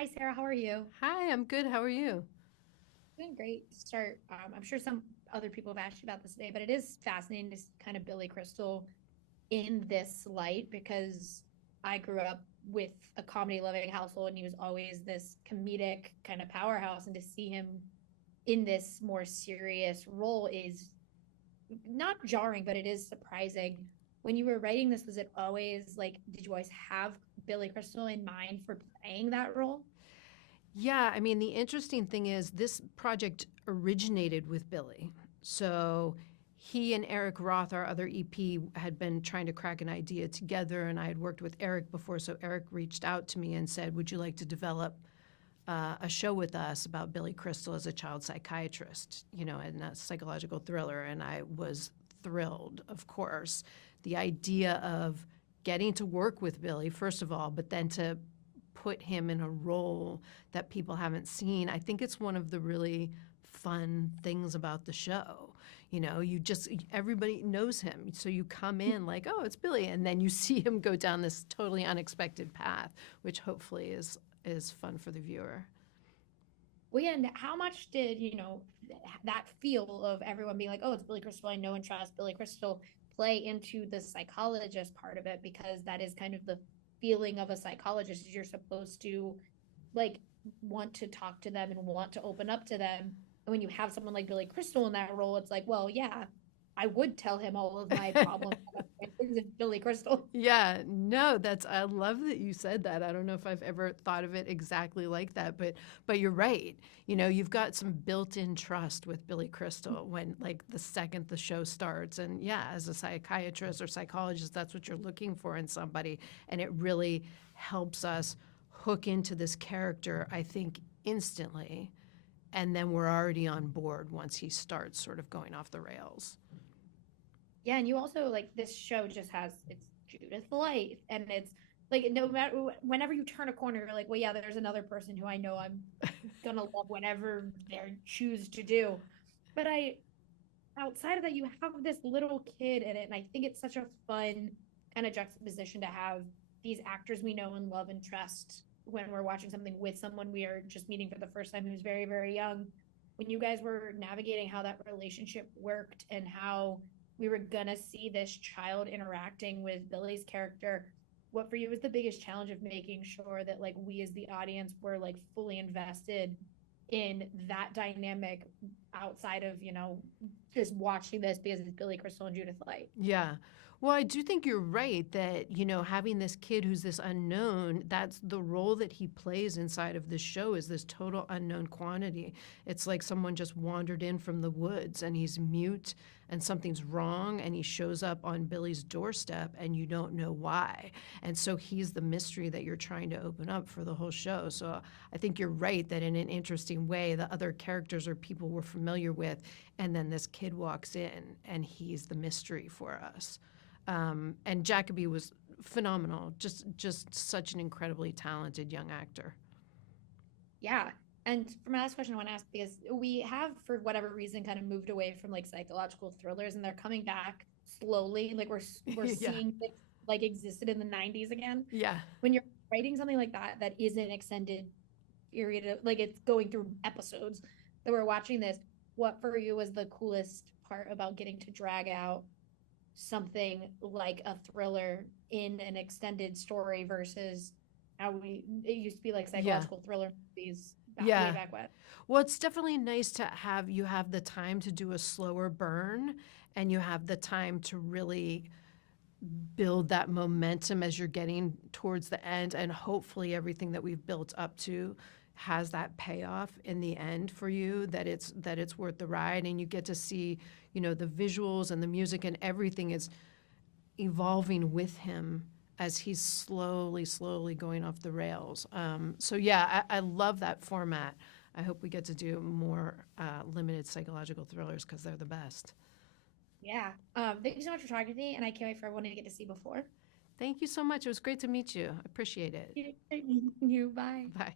Hi, Sarah. How are you? Hi, I'm good. How are you? Doing great to start. I'm sure some other people have asked you about this today, but it is fascinating to kind of Billy Crystal in this light because I grew up with a comedy loving household and he was always this comedic kind of powerhouse. And to see him in this more serious role is not jarring, but it is surprising. When you were writing this, was it always like, did you always have Billy Crystal in mind for playing that role? Yeah, I mean, the interesting thing is this project originated with Billy. So he and Eric Roth, our other EP, had been trying to crack an idea together, and I had worked with Eric before. So Eric reached out to me and said, "Would you like to develop a show with us about Billy Crystal as a child psychiatrist, and a psychological thriller?" And I was thrilled, of course. The idea of getting to work with Billy, first of all, but then to put him in a role that people haven't seen. I think it's one of the really fun things about the show. Everybody knows him. So you come in like, oh, it's Billy. And then you see him go down this totally unexpected path, which hopefully is fun for the viewer. Well, yeah, and how much did, that feel of everyone being like, oh, it's Billy Crystal, I know and trust Billy Crystal, play into the psychologist part of it? Because that is kind of the feeling of a psychologist is you're supposed to like want to talk to them and want to open up to them. And when you have someone like Billy Crystal in that role, it's like, well, yeah, I would tell him all of my problems if Billy Crystal. Yeah, no, I love that you said that. I don't know if I've ever thought of it exactly like that, but you're right. You've got some built-in trust with Billy Crystal when like the second the show starts. And yeah, as a psychiatrist or psychologist, that's what you're looking for in somebody. And it really helps us hook into this character, I think, instantly. And then we're already on board once he starts sort of going off the rails. Yeah, and you also like this show just has it's Judith Light, and it's like no matter whenever you turn a corner, you're like, well, yeah, there's another person who I know I'm gonna love whatever they choose to do. But I outside of that, you have this little kid in it, and I think it's such a fun kind of juxtaposition to have these actors we know and love and trust when we're watching something with someone we are just meeting for the first time who's very, very young. When you guys were navigating how that relationship worked and how we were gonna see this child interacting with Billy's character, what for you was the biggest challenge of making sure that like we as the audience were like fully invested in that dynamic outside of just watching this because it's Billy Crystal and Judith Light. Yeah. Well, I do think you're right that, having this kid who's this unknown, that's the role that he plays inside of this show is this total unknown quantity. It's like someone just wandered in from the woods and he's mute and something's wrong and he shows up on Billy's doorstep and you don't know why. And so he's the mystery that you're trying to open up for the whole show. So I think you're right that in an interesting way, the other characters are people we're familiar with, and then this kid walks in and he's the mystery for us. And Jacoby was phenomenal, just such an incredibly talented young actor. Yeah. And for my last question, I want to ask because we have, for whatever reason, kind of moved away from like psychological thrillers, and they're coming back slowly. Like we're Yeah, seeing things like existed in the '90s again. yeah. When you're writing something like that, that is an extended period of like it's going through episodes that we're watching this. What for you was the coolest part about getting to drag out something like a thriller in an extended story versus how we it used to be like Yeah. psychological thriller movies way Yeah. back when. Well, it's definitely nice to have you have the time to do a slower burn and you have the time to really build that momentum as you're getting towards the end, and hopefully everything that we've built up to has that payoff in the end for you, that it's worth the ride and you get to see, the visuals and the music and everything is evolving with him as he's slowly going off the rails. So yeah, I love that format. I hope we get to do more limited psychological thrillers because they're the best. Yeah. Thank you so much for talking to me, and I can't wait for everyone to get to see before. Thank you so much. It was great to meet you. I appreciate it. You bye. Bye.